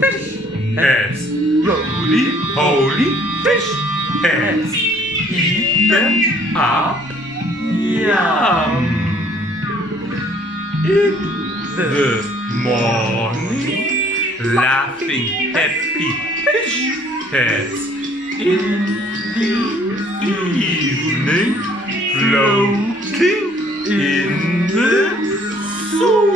Fish heads, roly poly fish heads. Eat them up, yum. In the morning, laughing happy fish heads. In the evening, floating in the soup.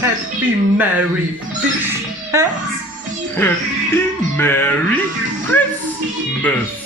Happy Merry Fish Heads. Happy Merry Christmas.